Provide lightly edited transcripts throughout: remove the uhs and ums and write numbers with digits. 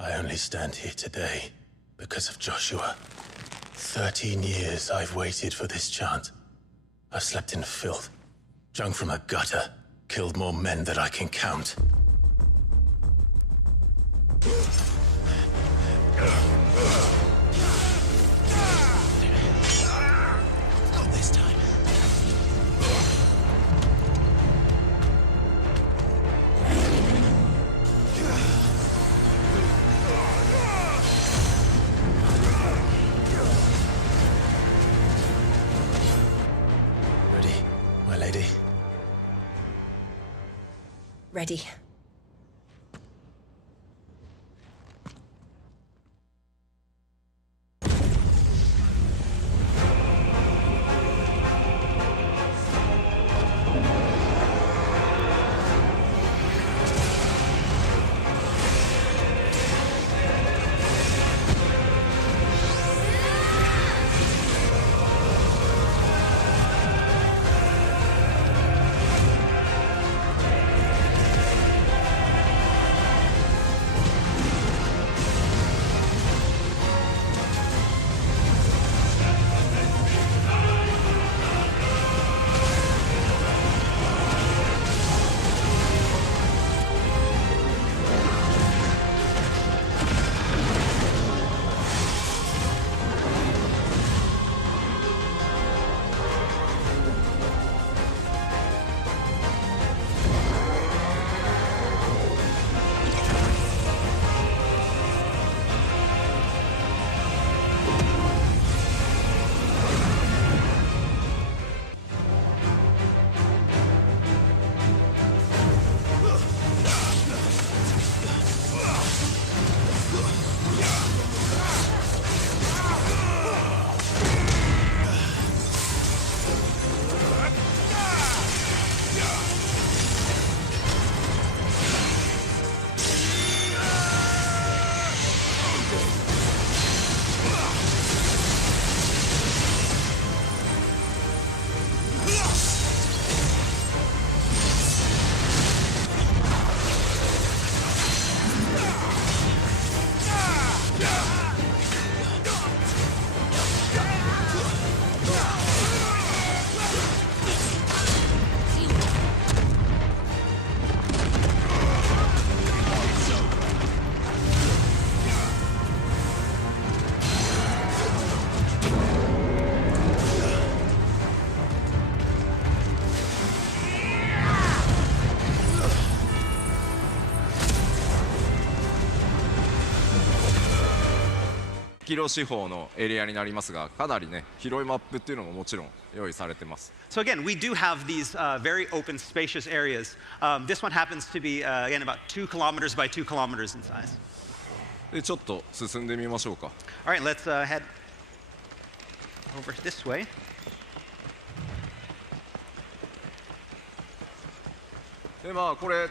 I only stand here today because of Joshua. 13 years I've waited for this chance. I've slept in filth, drunk from a gutter, killed more men than I can count. Not this time. Ready, my lady? Ready.キロ四方のエリアになりますが、かなりね広いマップっていうのももちろん用意されてます。So again, we do have these very open, spacious areas. This one happens to be again about 2 kilometers by 2 kilometers in size. でちょっと進んでみましょうか。All right, let's head over this way. でまあこれ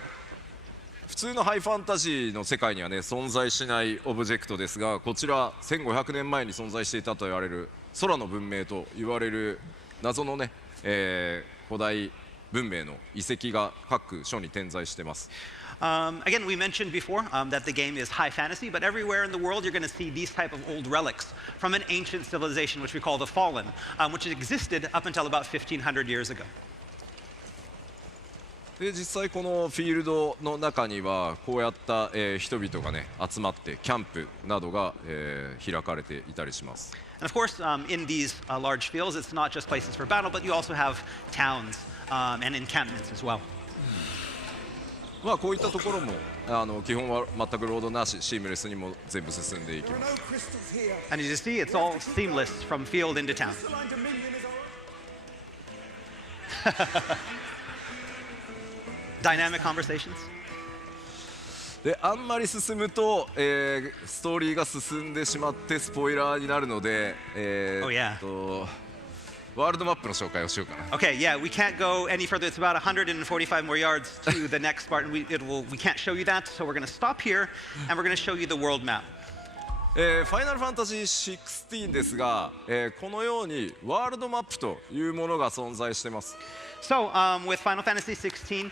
普通のハイファンタジーの世界にはね存在しないオブジェクトですが、こちら1500年前に存在していたと言われる空の文明と言われる謎のね、古代文明の遺跡が各所に点在しています。Again, we mentioned before that the game is high fantasy, but everywhere in the world you're going to see these type of old relics from an ancient civilization, which we call the Fallen, which existed up until about 1500 years ago. で実際このフィールドの中にはこうやった、人々がね集まってキャンプなどが、開かれていたりします。And of course, in these large fields, it's not just places for battle, but you also have towns and encampments as well. まあこういったところも基本は全くロードなし、シームレスにも全部進んでいきます。And as you see, it's all seamless from field into town. Dynamic conversations. であんまり進むと、ストーリーが進んでしまってスポイラーになるので、Oh, yeah. ワールドマップの紹介をしようかな。Okay, yeah, we can't go any further. It's about 145 more yards to the next part, and we can't show you that, so we're going to stop here, and we're going to show you the world map. ファイナルファンタジー16ですが、このようにワールドマップというものが存在しています。So with Final Fantasy XVI,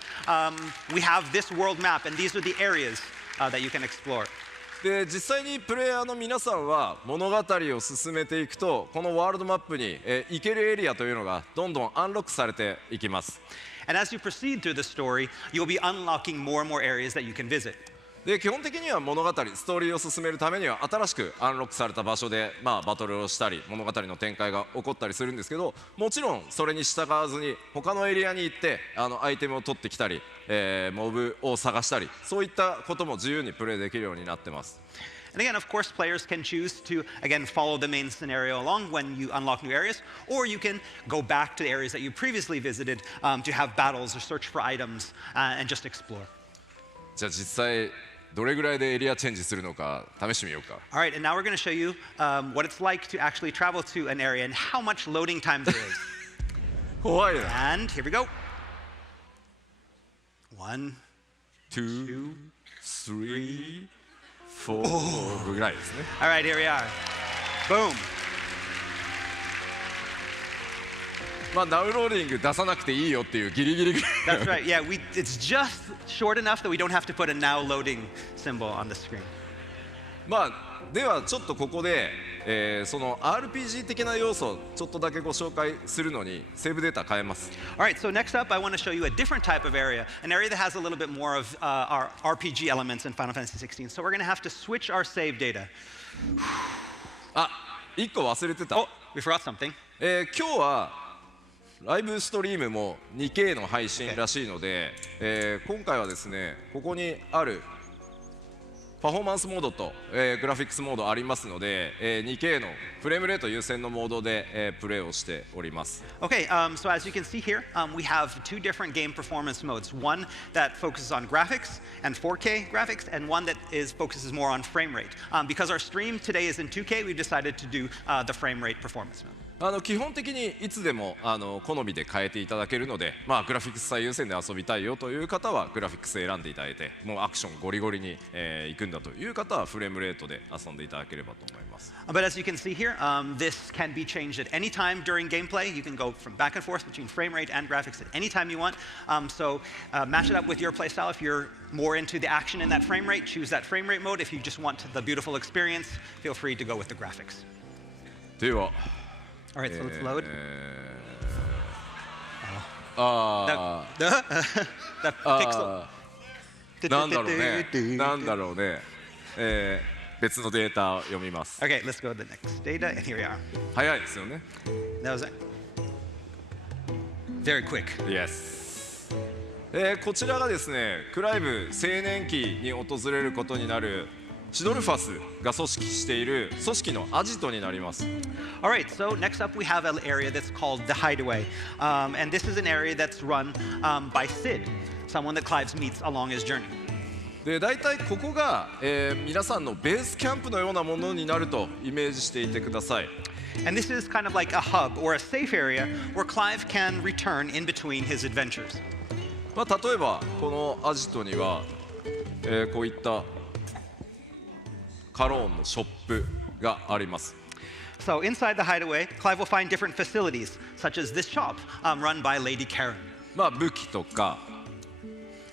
we have this world map, and these are the areas that you can explore. で実際にプレイヤーの皆さんは物語を進めていくとこのワールドマップに、行けるエリアというのがどんどんアンロックされていきます。And as you proceed through the story, you'll be unlocking more and more areas that you can visit. で基本的には物語ストーリーを進めるためには新しくアンロックされた場所で、バトルをしたり物語の展開が起こったりするんですけど、もちろんそれに従わずに他のエリアに行ってアイテムを取ってきたり、モブを探したりそういったことも自由にプレイできるようになってます。And again, of course, players can choose to, again, follow the main scenario along when you unlock new areas, or you can go back to the areas that you previously visited to have battles or search for items and just explore. じゃあ実際どれぐらいでエリアチェンジするのか試してみようか。All right, and now we're going to show you what it's like to actually travel to an area and how much loading time there is. 怖いな。 And here we go. 1, 2, 3, 4ぐらいですね。All right, here we are. Boom. ダウンローディング出さなくていいよっていうギリギリぐらい。 That's right. Yeah, it's just short enough that we don't have to put a now loading symbol on the screen. ではちょっとここで、その RPG 的な要素をちょっとだけご紹介するのにセーブデータ変えます。 All right, so next up, I want to show you a different type of area, an area that has a little bit more of our RPG elements in Final Fantasy XVI. So we're going to have to switch our save data. 1個忘れてた。 Oh, we forgot something. 今日はライブストリームも 2K の配信らしいので、今回はですねここにあるパフォーマンスモードと、グラフィックスモードありますので、2K のフレームレート優先のモードで、プレイをしております。 Okay, so as you can see here, we have two different game performance modes. One that focuses on graphics and 4K graphics, and one that focuses more on frame rate. Because our stream today is in 2K, we've decided to do the frame rate performance mode. 基本的にいつでも好みで変えていただけるので、グラフィックス最優先で遊びたいよという方はグラフィックス選んでいただいて、もうアクションゴリゴリに、行くんだという方はフレームレートで遊んでいただければと思います。 But as you can see here, this can be changed at any time during gameplay. You can go from back and forth between frame rate and graphics at any time you want. So match it up with your playstyle. If you're more into the action in that frame rate, choose that frame rate mode. If you just want the beautiful experience, feel free to go with the graphics. では All right, so let's load. The pixel. なんだろうね、別のデータを読みます。 Okay, let's go to the next data, and here we are. 早いですよね。 That was it. Very quick. Yes。こちらがですね、クライブ青年期に訪れることになるシドルファスが組織している組織のアジトになります。 All right, so next up we have an area that's called the Hideaway. And this is an area that's run by Sid, someone that Clive meets along his journey. で大体ここが、皆さんのベースキャンプのようなものになるとイメージしていてください。 And this is kind of like a hub or a safe area where Clive can return in between his adventures. 例えばこのアジトには、こういったカローンのショップがあります。 So inside the Hideaway, Clive will find different facilities, such as this shop run by Lady Karen. 武器とか、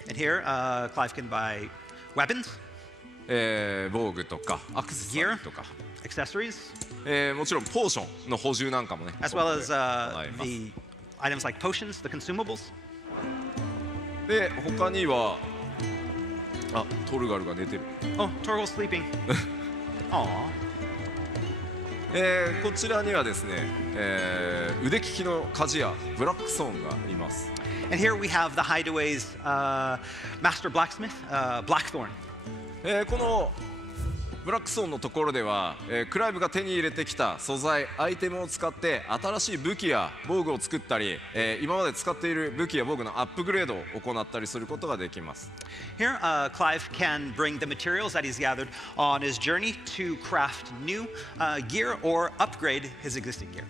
And here, Clive can buy weapons, 防具とかアクセサリーとか、 accessories, もちろんポーションの補充なんかもね。 as well as 行います。 the items like potions, the consumables. で他にはトルガルが寝てる。 Oh, Torgal's sleeping. Aww. こちらにはですね、腕利きの鍛冶屋ブラックソーンがいます。 And here we have the Hideaway's master blacksmith, Blackthorn. このブラックソーンのところでは、クライブが手に入れてきた素材アイテムを使って新しい武器や防具を作ったり、今まで使っている武器や防具のアップグレードを行ったりすることができます。 Here, Clive can bring the materials that he's gathered on his journey to craft new gear or upgrade his existing gear.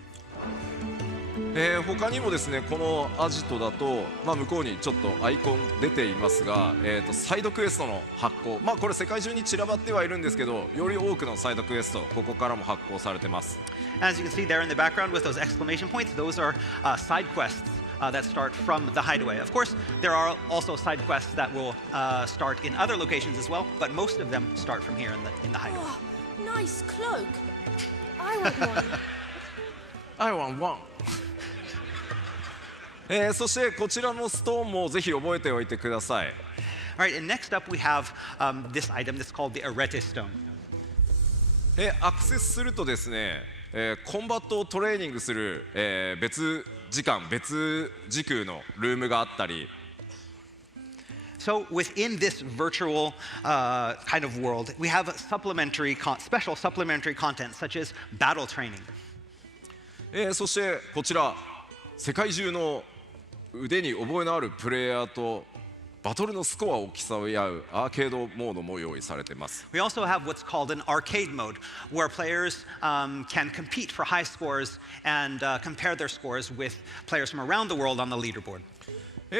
他にもですねこのアジトだと、向こうにちょっとアイコン出ていますが、サイドクエストの発行、これ世界中に散らばってはいるんですけど、より多くのサイドクエストここからも発行されてます。 As you can see there in the background with those exclamation points, those are side quests that start from the hideaway. Of course, there are also side quests that will start in other locations as well, but most of them start from here in the hideaway. Oh, nice cloak. I want one. I want one. そしてこちらのストーンもぜひ覚えておいてください。All right, and next up we have this item that's called the arete stone. アクセスするとですね、コンバットをトレーニングする、別時間別時空のルームがあったり。So within this virtual kind of world, we have special supplementary content such as battle training. そしてこちら世界中の腕に覚えのあるプレイヤーとバトルのスコアを競い合うアーケードモードも用意されています。We also have what's called an arcade mode, where players can compete for high scores and compare their scores with players from around the world on the leaderboard.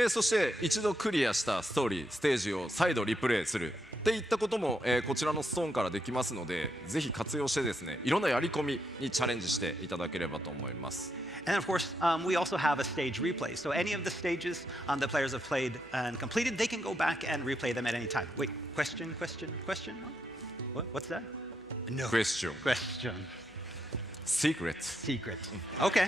そして一度クリアしたストーリー、ステージを再度リプレイするっていったことも、こちらのストーンからできますので、ぜひ活用してですね、いろんなやり込みにチャレンジしていただければと思います。And of course, we also have a stage replay. So any of the stages that players have played and completed, they can go back and replay them at any time. Wait, question? What's that? No. Question. Secret. Secret. Okay.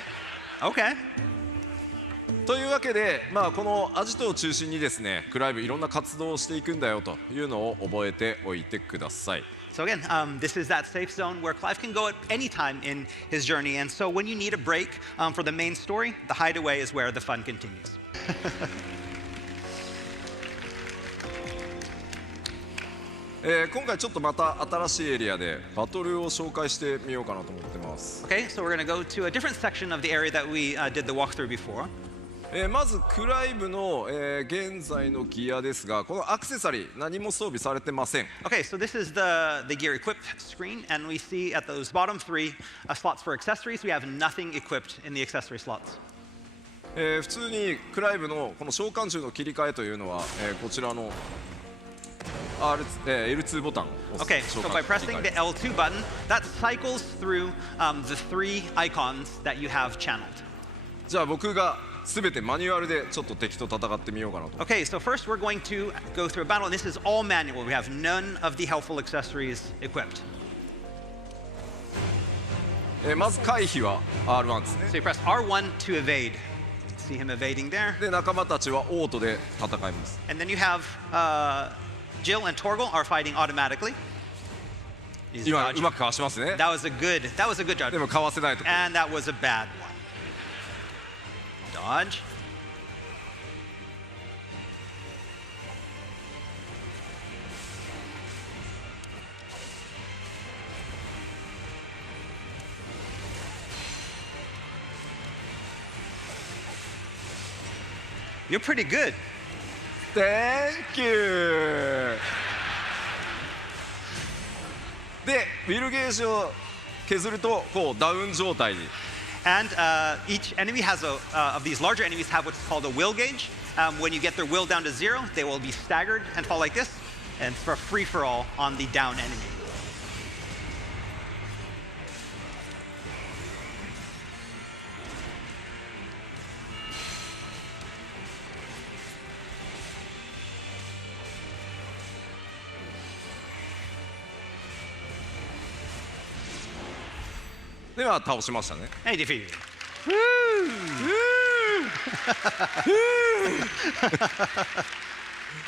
というわけで、このアジトを中心にですね、クライブいろんな活動をしていくんだよというのを覚えておいてください。So again, this is that safe zone where Clive can go at any time in his journey. And so when you need a break for the main story, the hideaway is where the fun continues. 今回ちょっとまた新しいエリアでバトルを紹介してみようかなと思ってます。Okay, so we're going to go to a different section of the area that we did the walkthrough before. まずクライブの、現在のギアですが、このアクセサリー何も装備されてません。Okay, so this is the gear equipped screen, and we see at those bottom three slots for accessories, we have nothing equipped in the accessory slots. 普通にクライブのこの召喚銃の切り替えというのは、こちらのL2 ボタンを押す。Okay, so by pressing the L2 button, that cycles through the three icons that you have channeled. じゃあ僕がすべてマニュアルでちょっと敵と戦ってみようかなと。Okay, so first we're going to go through a battle, and this is all manual. We have none of the helpful accessories equipped. まず回避は R1 ですね。 So you press R1 to evade. See him evading there. で仲間たちはオートで戦います。And then you have Jill and Torgal are fighting automatically. 今うまくかわしますね。That was a good judge. でもかわせないと。 And that was a bad one. Dodge. You're pretty good. Thank you. で、ウィルゲージを削るとこうダウン状態に。And each enemy has of these larger enemies have what's called a will gauge. When you get their will down to 0, they will be staggered and fall like this. And it's for a free-for-all on the down enemy.では倒しましたね。Hey, defeated.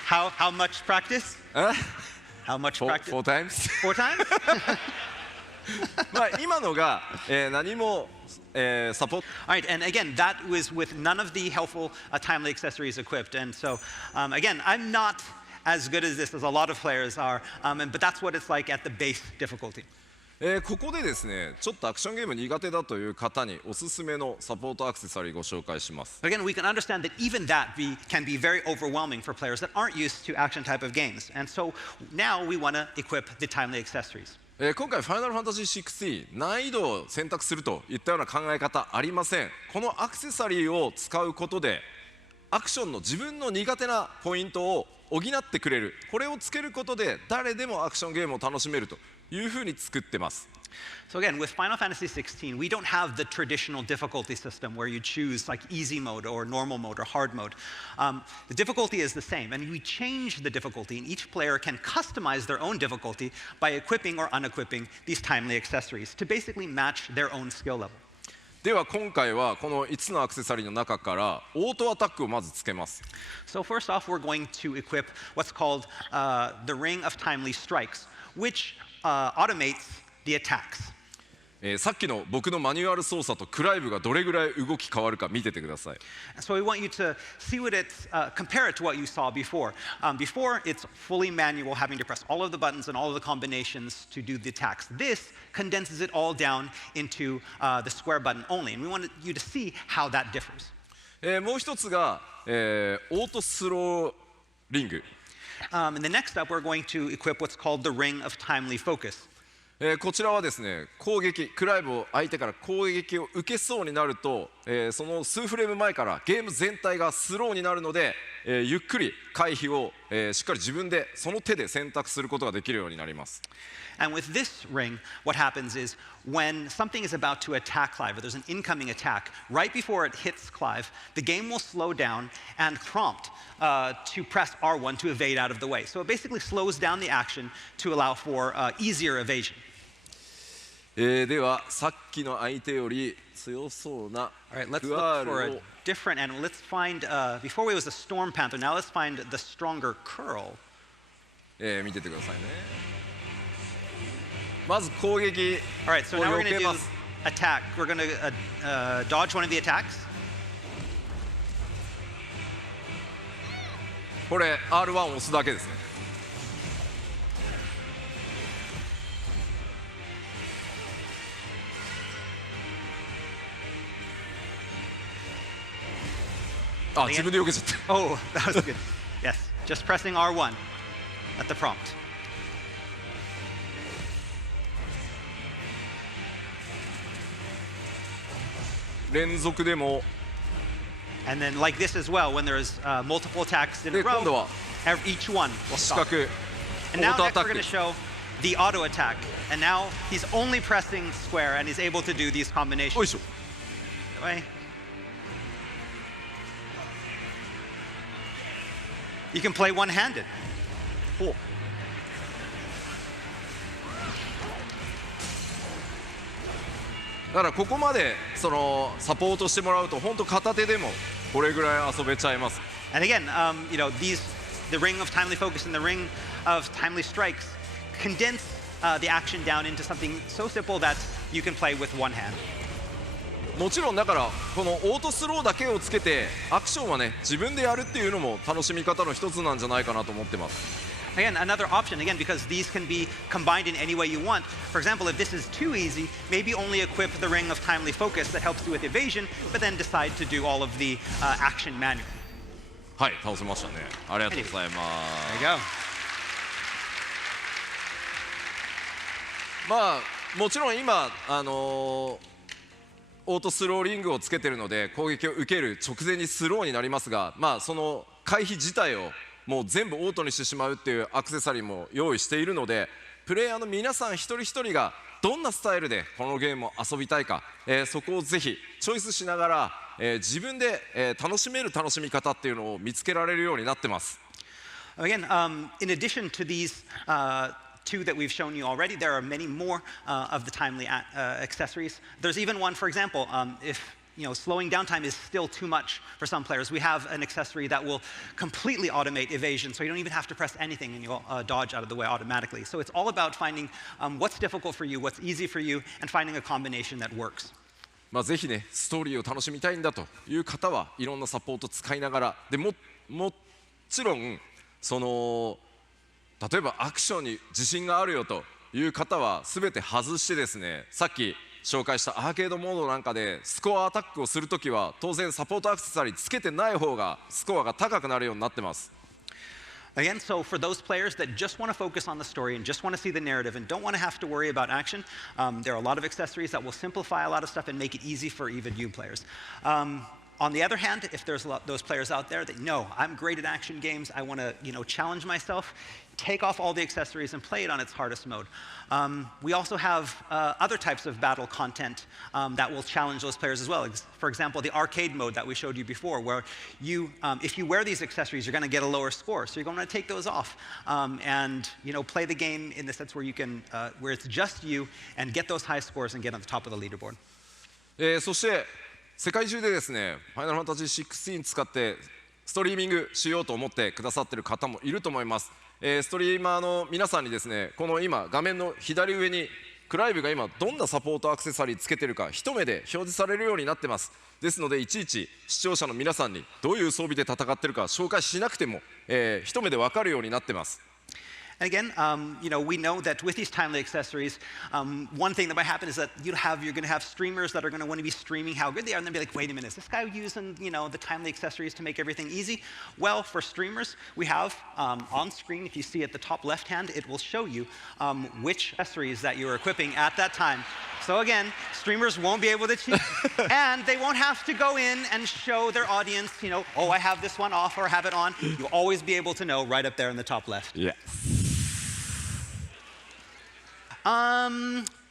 How much practice? How much practice? 4 times? 4 times? 今のが、何も、サポート。All right, and again, that was with none of the helpful timely accessories equipped. And so, again, I'm not as good as this as a lot of players are, but that's what it's like at the base difficulty. ここでですね、ちょっとアクションゲーム苦手だという方におすすめのサポートアクセサリーご紹介します。Again, we can understand that even that can be very overwhelming for players that aren't used to action type of games. And so now we want to equip the timely accessories. 今回ファイナルファンタジー16難易度を選択するといったような考え方ありません。このアクセサリーを使うことでアクションの自分の苦手なポイントを補ってくれる。これをつけることで誰でもアクションゲームを楽しめるというふうに作ってます。So again, with Final Fantasy XVI, we don't have the traditional difficulty system where you choose like easy mode or normal mode or hard mode. The difficulty is the same, and we change the difficulty, and each player can customize their own difficulty by equipping or unequipping these timely accessories to basically match their own skill level. では今回はこの5つのアクセサリーの中からオートアタックをまずつけます。 So first off, we're going to equip what's called the Ring of Timely Strikes, which automates the attacks. さっきの僕のマニュアル操作とクライブがどれぐらい動き変わるか見ててください。 So we want you to see what it's, compare it to what you saw before. Before, it's fully manual, having to press all of the buttons and all of the combinations to do the attacks. This condenses it all down into the square button only, and we want you to see how that differs. もう一つが、オートスローリング。 And the next up, we're going to equip what's called the Ring of Timely Focus. こちらはですね、攻撃、クライブを相手から攻撃を受けそうになると、その数フレーム前からゲーム全体がスローになるので、ゆっくり回避を、しっかり自分でその手で選択することができるようになります。 And with this ring, what happens is when something is about to attack Clive, or there's an incoming attack, right before it hits Clive, the game will slow down and prompt to press R1 to evade out of the way. So it basically slows down the action to allow for easier evasion. ではさっきの相手より強そうな All right, let's ク look アー for ル a を different animal. Let's find, before it was a Storm Panther, now let's find the stronger Curl. 見ててくださいね。まず攻撃 All right, so を now we're 避 going to け do ます。 attack. We're going to dodge one of the attacks. これ R1 を押すだけですね。あ、自分で避けちゃった。 Oh, that was good. Yes, just pressing R1 at the prompt. 連続でも And then like this as well, when there's multiple attacks in a で今度 row, は each one will 四 stop. 角 And オ now ートア next タ we're ッ going ク to show the auto attack. And now he's only pressing square and he's able to do these よい combinations. しょ Right? You can play one-handed. ほうだからここまでそのサポートしてもらうと本当片手でもこれぐらい遊べちゃいます。 And again, you know, the Ring of Timely Focus and the Ring of Timely Strikes condense the action down into something so simple that you can play with one hand. もちろんだからこのオートスローだけをつけてアクションはね自分でやるっていうのも楽しみ方の一つなんじゃないかなと思ってます。 Again, another option, again, because these can be combined in any way you want. For example, if this is too easy, maybe only equip the Ring of Timely Focus that helps you with evasion, but then decide to do all of the action manually. はい、倒せましたね。ありがとうございま There す。 you go. まあもちろん今オートスローリングをつけてるので攻撃を受ける直前にスローになりますが、まあその回避自体をもう全部オートにしてしまうっていうアクセサリーも用意しているので、プレイヤーの皆さん一人一人がどんなスタイルでこのゲームを遊びたいか、そこをぜひチョイスしながら、自分で、楽しめる楽しみ方っていうのを見つけられるようになってます。 Again, in addition to these two that we've shown you already, there are many more of the timely accessories. There's even one, for example, if slowing down time is still too much for some players, we have an accessory that will completely automate evasion, so you don't even have to press anything and you'll dodge out of the way automatically. So it's all about finding what's difficult for you, what's easy for you, and finding a combination that works. まあぜひねストーリーを楽しみたいんだという方はいろんなサポート使いながらでもちろんその例えばアクションに自信があるよという方は全て外してですね、さっき紹介したアーケードモードなんかでスコアアタックをするときは当然サポートアクセサリーつけてない方がスコアが高くなるようになってます。 Again, so for those players that just want to focus on the story and just want to see the narrative and don't want to have to worry about action, there are a lot of accessories that will simplify a lot of stuff and make it easy for even new players. On the other hand, if there's those players out there that know I'm great at action games, I want to challenge myself, take off all the accessories and play it on its hardest mode. We also have other types of battle content that will challenge those players as well. For example, the arcade mode that we showed you before, where if you wear these accessories, you're going to get a lower score. So you're going to take those off and play the game in the sense where you can, where it's just you, and get those high scores and get on the top of the leaderboard. そして世界中でですね、ファイナルファンタジー16使ってストリーミングしようと思ってくださってる方もいると思います。ストリーマーの皆さんにですね、この今画面の左上にクライブが今どんなサポートアクセサリーつけてるか一目で表示されるようになってます。ですのでいちいち視聴者の皆さんにどういう装備で戦ってるか紹介しなくても、一目で分かるようになってます。And again, we know that with these timely accessories, one thing that might happen is that you're going to have streamers that are going to want to be streaming how good they are, and they'll be like, wait a minute, is this guy using the timely accessories to make everything easy? Well, for streamers, we have on screen, if you see at the top left hand, it will show you which accessories that you're equipping at that time. So again, streamers won't be able to cheat, and they won't have to go in and show their audience, oh, I have this one off or have it on. You'll always be able to know right up there in the top left. Yeah.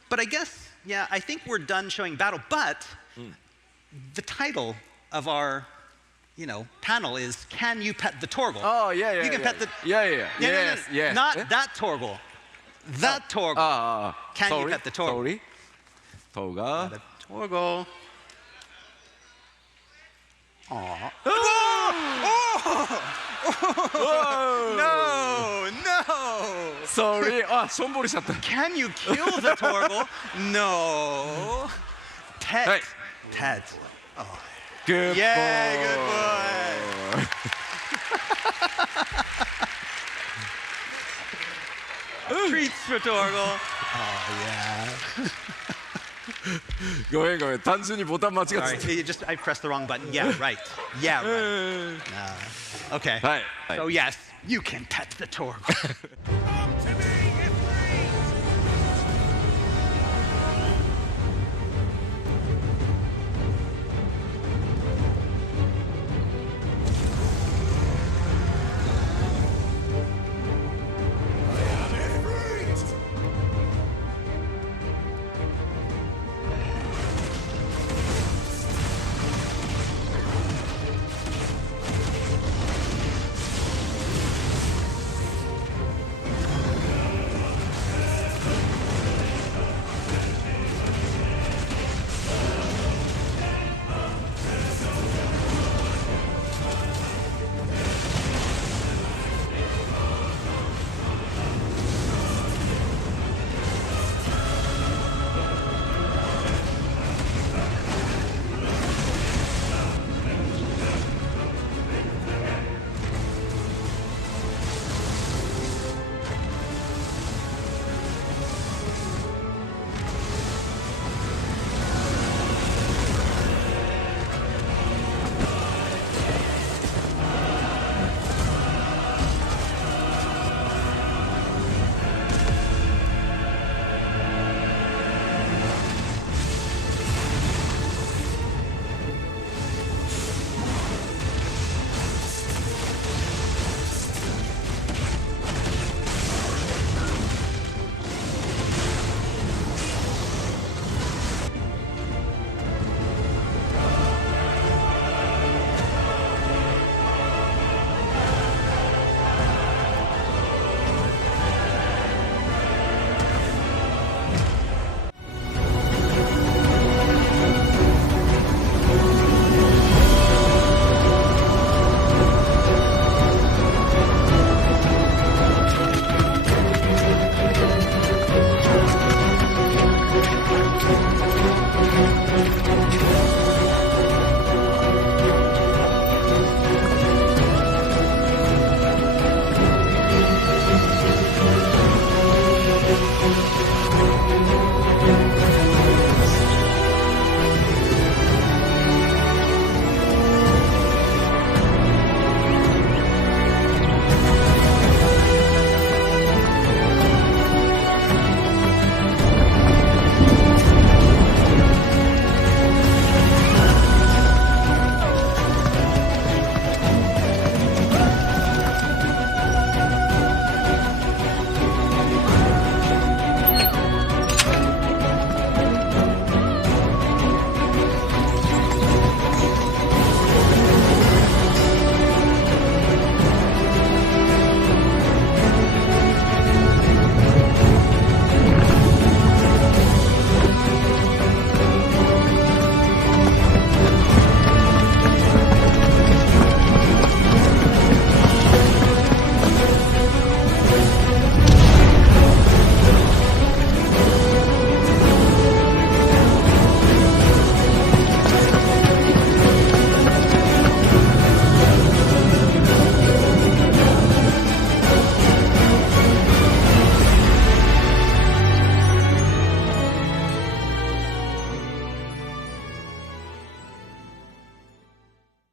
But I guess, I think we're done showing battle. But the title of our, panel is "Can you pet the Torgal?" Oh yeah. You can pet the. Yeah. Yes. Not that Torgal. That Torgal. Can you pet the Torgal? Sorry. Torgal. The Torgal. Aww. No. Sorry. しょんぼりしちゃった。Can you kill the Torgal? No. Pet. Hey. Pet. Oh. Good boy. Yeah, good boy. Treats for Torgal. Oh, yeah. ごめん。単純にボタン間違ってた。Sorry, I pressed the wrong button. Yeah, right. Yeah, right. Okay. Hi. So yes, you can pet the Torgal.